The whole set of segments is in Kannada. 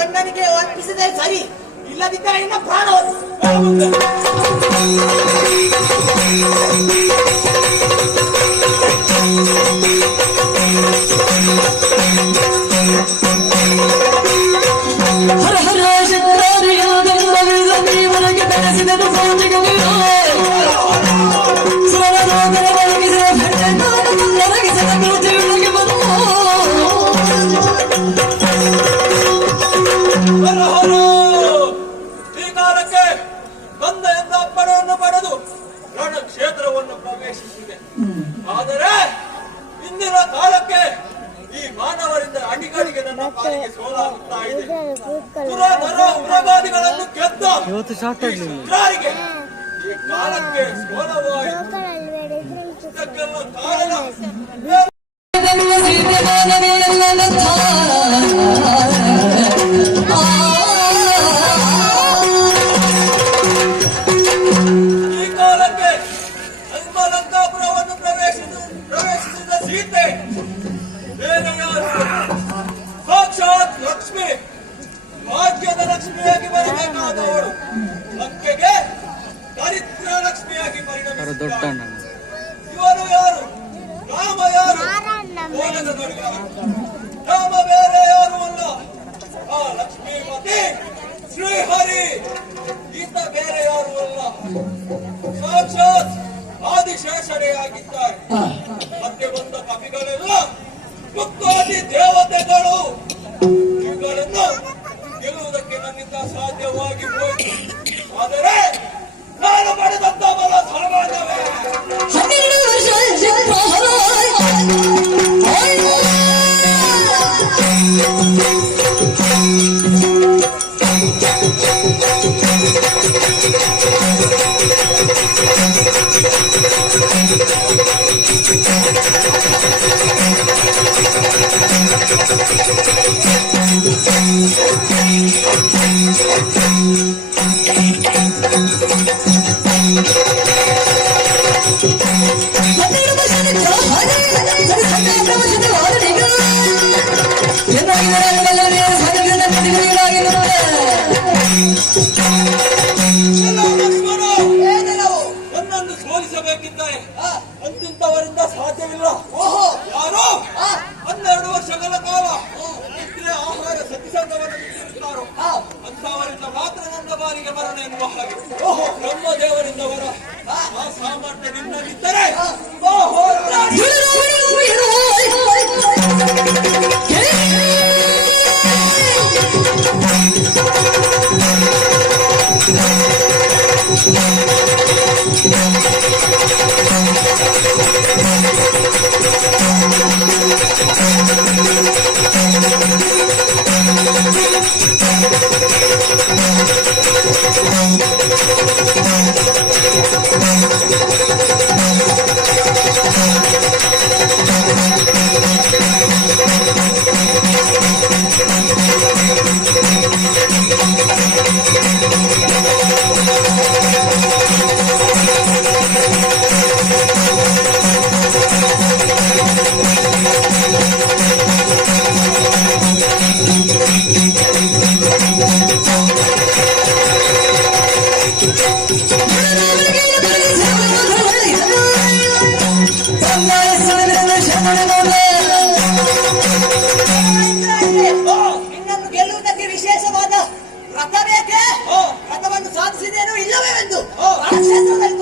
ಅಣ್ಣನಿಗೆ ಅರ್ಪಿಸಿದೆ ಸರಿ, ಇಲ್ಲದಿದ್ದರೆ ಇನ್ನ ಪ್ರಾಣ ಹರ ಹರ ಶಂಕರಾರ್ಯ ಗಂಧವಿಲ್ಲದೆ ಬೆಳೆಸಿದನು ಕ್ಷೇತ್ರವನ್ನು ಪ್ರವೇಶಿಸಿದೆ. ಆದರೆ ಇಂದಿನ ಕಾಲಕ್ಕೆ ಈ ಮಾನವರಿಂದ ಅಡಿಗಡಿಗೆ ನನ್ನ ಪಾಲಿಗೆ ಸೋಲಾಗುತ್ತಾ ಇದೆ. ಉಗ್ರವಾದಿಗಳನ್ನು ಗೆದ್ದ ಶುಕ್ರಾರಿಗೆ ಈ ಕಾಲಕ್ಕೆ ಸೋಲವಾಯಿತು. ಇದಕ್ಕೆಲ್ಲ ಕಾರಣ ಸಾಕ್ಷಾತ್ ಲಕ್ಷ್ಮಿ, ಭಾಗ್ಯದ ಲಕ್ಷ್ಮಿಯಾಗಿ ಬರಬೇಕಾದವಳು ಲಂಕೆಗೆ ದರಿದ್ರ ಲಕ್ಷ್ಮಿಯಾಗಿ ಪರಿಣಮಿಸಿದ್ದಾಳೆ. ಇವರು ಯಾರು? ರಾಮ ಯಾರು? ರಾಮ ಬೇರೆ ಯಾರು ಅಲ್ಲ, ಆ ಲಕ್ಷ್ಮೀಪತಿ ಶ್ರೀಹರಿ. ಈತ ಬೇರೆ ಯಾರು ಅಲ್ಲ, ಸಾಕ್ಷಾತ್ ಆದಿಶೇಷರೇ ಆಗಿದ್ದಾರೆ. ಮತ್ತೆ ಬಂದ ಕವಿಗಳೆಲ್ಲ ಮುಕ್ತಾದಿ ದೇವತೆಗಳು. ಇವುಗಳನ್ನು ಗೆಲ್ಲುವುದಕ್ಕೆ ನನ್ನಿಂದ ಸಾಧ್ಯವಾಗಿ ಹೋಯಿತು. ಆದರೆ ನಾನು ಪಡೆದಂತ ಬಲ ಸಾಮಾನ್ಯವೇ. ಒಂದೊಂದು ಸೋಲಿಸಬೇಕಿದ್ದಾರೆ, ಅಂತಿಂತವರಿಂದ ಸಾಧ್ಯವಿಲ್ಲ. ಯಾರು 12 ವರ್ಷಗಳ ಕಾಲ ನಿದ್ರೆ ಆಹಾರ ಸತಿಸಂಗವನ್ನು ಬಿಟ್ಟಿರುತ್ತಾರೋ ಅಂತವರಿಂದ ಮಾತ್ರ ನನ್ನ ಬಾರಿಗೆ ಮರಣ ಎನ್ನುವ ಹಾಗೆ ಬ್ರಹ್ಮದೇವರಿಂದ ವರ ಆ ಸಾಮರ್ಥ್ಯ ನಿನ್ನಲ್ಲಿದ್ದರೆ ನಿನ್ನನ್ನು ಗೆಲ್ಲುವುದಕ್ಕೆ ವಿಶೇಷವಾದ ವ್ರತ ಬೇಕೆ? ವ್ರತವನ್ನು ಸಾಧಿಸಿದೇನು ಇಲ್ಲವೇ ಎಂದು ಕ್ಷೇತ್ರದಲ್ಲಿ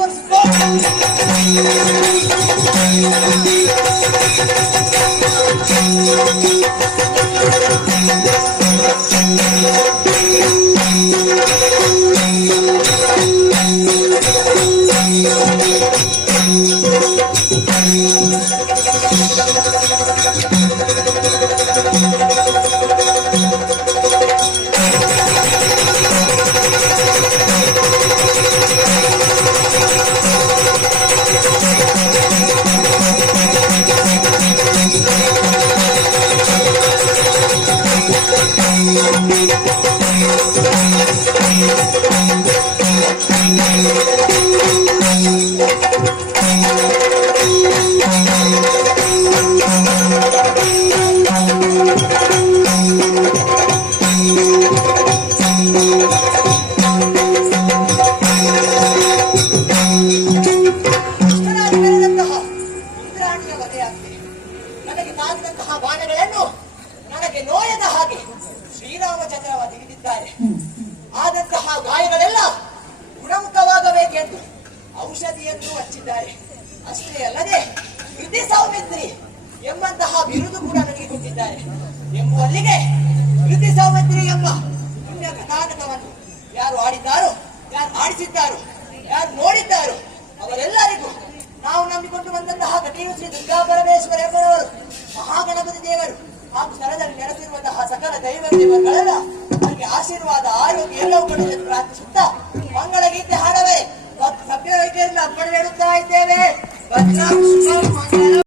ನನಗೆ ತಾಗಿದಂತಹ ಬಾಣಗಳನ್ನು ನನಗೆ ನೋಯದ ಹಾಗೆ ಶ್ರೀರಾಮಚಂದ್ರವ ತೆಗೆದಿದ್ದಾರೆ. ಆದಂತಹ ಗಾಯಗಳೆಲ್ಲ ಗುಣಮುಖವಾಗಬೇಕೆಂದು ಔಷಧಿಯನ್ನು ಹಚ್ಚಿದ್ದಾರೆ. ಅಷ್ಟೇ ಅಲ್ಲದೆ ಕೃತಿ ಸೌಮಿತ್ರಿ ಎಂಬಂತಹ ಬಿರುದು ಕೂಡ ನನಗೆ ಕೊಟ್ಟಿದ್ದಾರೆ. ಎಂಬುವಲ್ಲಿಗೆ ಕೃತಿ ಸೌಮಿತ್ರಿ ಎಂಬ ಪುಣ್ಯ ಕಥಾನಕವನ್ನು ಯಾರು ಆಡಿದ್ದಾರೋ, ಯಾರು ಆಡಿಸಿದ್ದಾರೋ, ಯಾರು ನೋಡಿದ್ದಾರೋ ಅವರೆಲ್ಲರಿಗೂ ನಾವು ನಂಬಿಕೊಂಡು ಬಂದಂತಹ ಕಟೀಲು ಶ್ರೀ ದುರ್ಗಾ ಪರಮೇಶ್ವರ ಎಂಬುವವರು, ಮಹಾಗಣಪತಿ ದೇವರು ಹಾಗೂ ಸ್ಥಳದಲ್ಲಿ ನೆಲೆಸಿರುವಂತಹ ಸಕಲ ದೈವ ದೇವರುಗಳೆಲ್ಲ ನನಗೆ ಆಶೀರ್ವಾದ, ಆರೋಗ್ಯ ಎಲ್ಲವೂ ಕೊಡಲು ಪ್ರಾರ್ಥಿಸುತ್ತಾ ಮಂಗಳ ಗೀತೆ ಹಾಡವೇ ಸಭ್ಯ ವೈದ್ಯರನ್ನು ಅಪ್ಪಣೆ ನೀಡುತ್ತಾ ಇದ್ದೇವೆ.